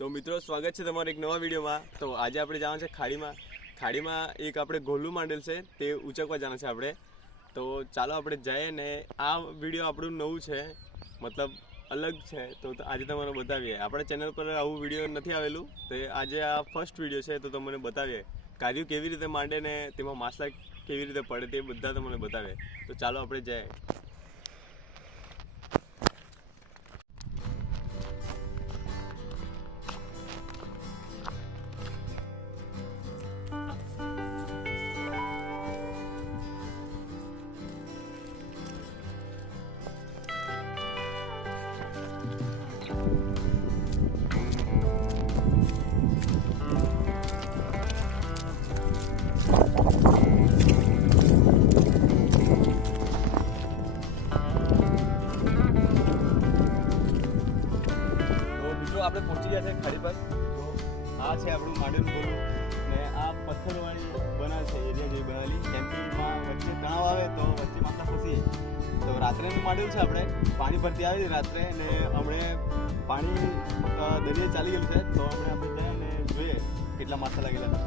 તો મિત્રો, સ્વાગત છે તમારા એક નવા વિડીયોમાં. તો આજે આપણે જવાનું છે ખાડીમાં. ખાડીમાં એક આપણે ગોલું માંડેલ છે, તે ઉચકવા જવાનું છે આપણે. તો ચાલો આપણે જઈએ ને, આ વીડિયો આપણું નવું છે, મતલબ અલગ છે. તો આજે તમને બતાવીએ. આપણા ચેનલ પર આવું વીડિયો નથી આવેલું, તો આજે આ ફર્સ્ટ વીડિયો છે, તો તમને બતાવીએ. કાર્યું કેવી રીતે માંડે ને તેમાં માસલા કેવી રીતે પડે તે બધા તમને બતાવે તો ચાલો આપણે જઈએ. છે આપણું માંડેલું બોલું ને આ પથ્થરવાળી બનાવે છે, એરિયા જેવી બનાવેલી. કેમ વચ્ચે તણાવ આવે તો વચ્ચે માથા ફસીએ તો રાત્રેનું માંડ્યું છે આપણે. પાણી ભરતી આવી રાત્રે ને હમણે પાણી દરિયે ચાલી ગયેલું છે, તો હમણે આપણે જઈએ કેટલા માથા લાગેલા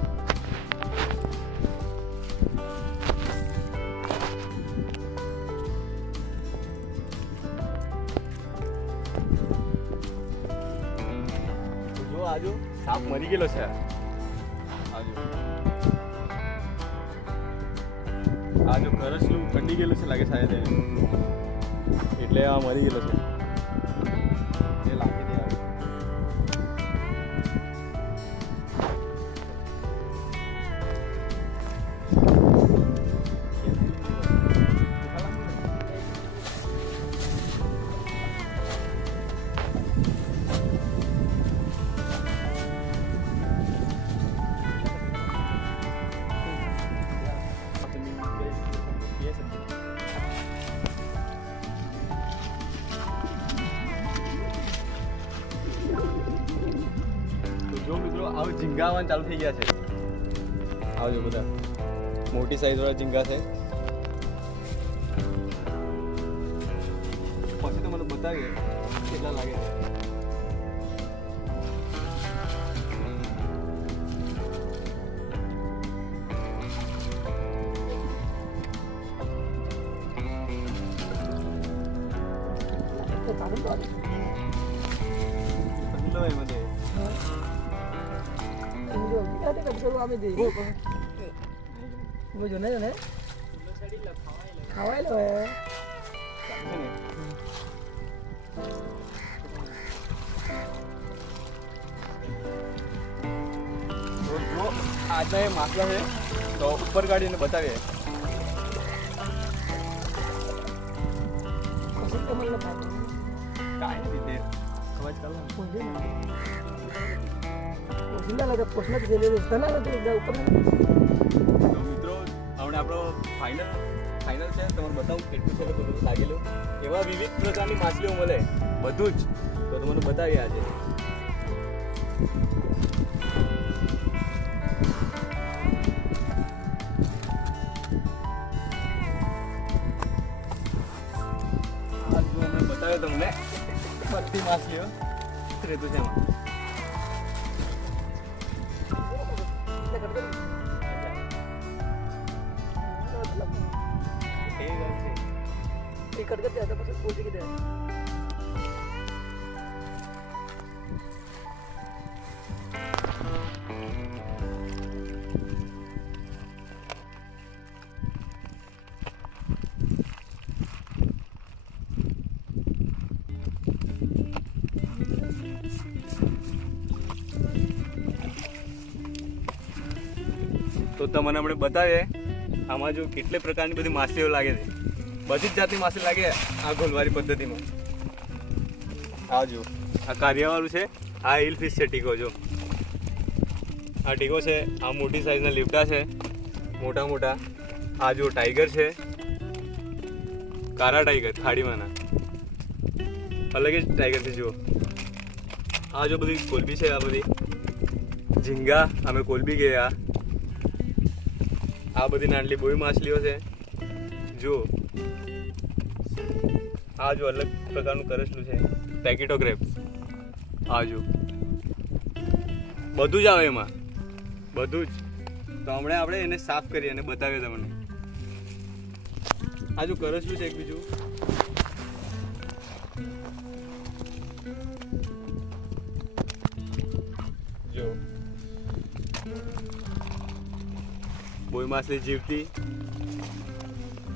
આજુ સાપ મરી ગયેલો છે. આજે આજુ કરસલું કંડી ગયેલું છે લાગે શાયદ એટલે આ મરી ગયેલો છે. ઝીંગા આવવાનું ચાલુ થઈ ગયા છે. આવજો બધા. મોટી સાઈઝ વાળા ઝીંગા છે. પછી તો મને બતાવીએ કેટલા લાગે છે. સમજો ખાવાયેલો હે. છે ને તો લો આજના એ માસલા છે તો ઉપર કાઢીને બતાવીએ. કાંઈ નથી ખબર ચાલો એવા વિવિધ પ્રકારની માછલીઓ મળે. બધું જ. તો તમને બતાવીએ આજે. તમને બધી માછલીઓ. રહેતું છે એમાં. એ કટકટ જાય તો પછી પોચી તો તમને આપણે બતાવીએ આમાં જો કેટલી પ્રકારની બધી માછલીઓ લાગે છે. બધી જ જાતની માછલી લાગે આ ગોલવારી પદ્ધતિમાં. આ જો આ કારિયાવાળું છે આ હિલ ફિશ છે ટીકો જો આ ટીકો છે આ મોટી સાઈઝના લીપટા છે મોટા મોટા. આ જો ટાઈગર છે. કારા ટાઈગર ખાડીમાંના. અલગ જ ટાઈગર છે જુઓ. આ જો બધી કોલબી છે આ બધી. ઝીંગા અમે કોલબી ગયા. આ બધી નાનલી બોઈ માછલીઓ છે. જો આ જો અલગ પ્રકારનું કરેલું છે. પેકેટો ગ્રેપ્સ આ જો. બધું જ આવે એમાં. બધું જ. તો હમણાં આપણે એને સાફ કરી અને બતાવીએ તમને. આ જો કરસલું છે એક બીજું. જો. બોય માછલી જીવતી.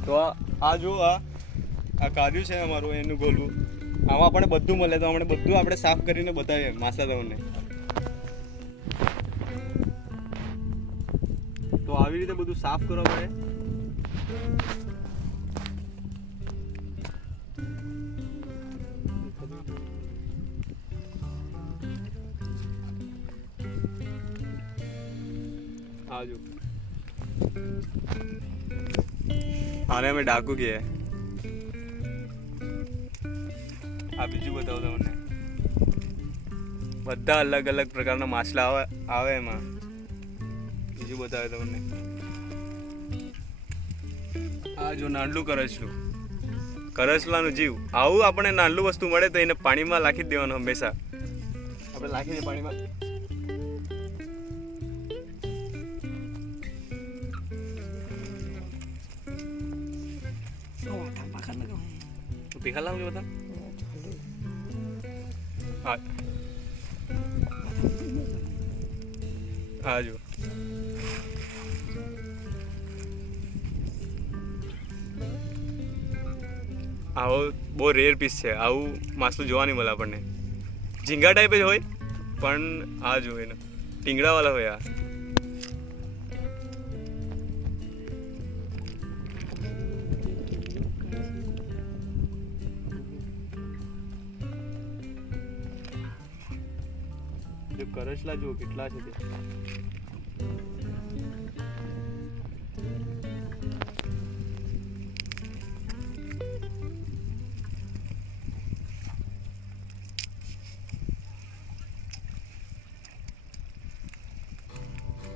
તો આ જો આ આ કાઢ્યું છે અમારું એનું ગોલું. આમાં આપણે બધું મળે, તો આપણે બધું આપણે સાફ કરીને બતાવીએ માસા તમને તો આવી રીતે બધું સાફ કરવા પડે આજો આને અમે ડાકુ કહીએ. આ બીજું બતાવો તમને. બધા અલગ અલગ પ્રકારના માછલા આવે આવે એમાં. બીજું બતાવે તમને. આ જો નાનલું કરસલું કરસલાનું જીવ. આવું આપણે નાનલું વસ્તુ મળે તો એને પાણીમાં જ દેવાનું હંમેશા. આપણે લાખી દે પાણીમાં તો લાવજો બધા. હા હા જો આવો બહુ રેર પીસ છે. આવું માછલું જોવા નહીં મળે આપણને. ઝીંગા ટાઈપ જ હોય, પણ આ જો એને ટીંગડાવાળા હોય આ. જો કરચલા જુઓ કેટલા છે તે.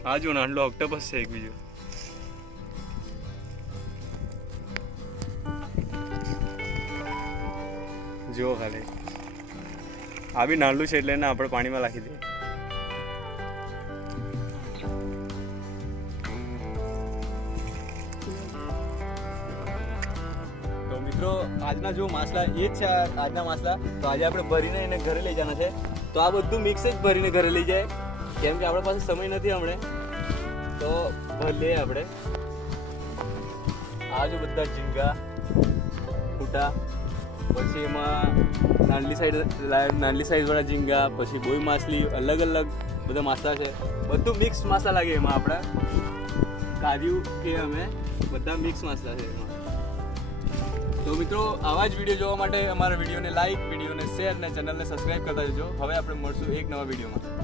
આ જો નાનલો ઓક્ટોપસ છે એક બીજો. જુઓ ખાલી. આ બી નાનું છે એટલે એને આપણે પાણીમાં નાખી દઈએ. તો મિત્રો, આજના જો માછલા એ જ છે, આજના માછલા. તો આજે આપણે ભરીને એને ઘરે લઈ જવાના છે. તો આ બધું મિક્સ જ ભરીને ઘરે લઈ જાય. કેમ કે આપણા પાસે સમય નથી હમણે. તો ભર લઈએ આપણે. આ જો બધા ઝીંગા, ફૂટા. પછી એમાં નાનલી સાઈડ નાનલી સાઈઝવાળા ઝીંગા, પછી બોઈ માછલી, અલગ અલગ બધા માસા છે. બધું મિક્સ માસા લાગે એમાં આપણા. કાજુ કે અમે બધા મિક્સ માસા છે એમાં. તો મિત્રો, આવા જ વીડિયો જોવા માટે અમારા વિડીયોને લાઈક વિડીયોને શેર અને ચેનલને સબસ્ક્રાઈબ કરતા જજો. હવે આપણે મળશું એક નવા વિડીયોમાં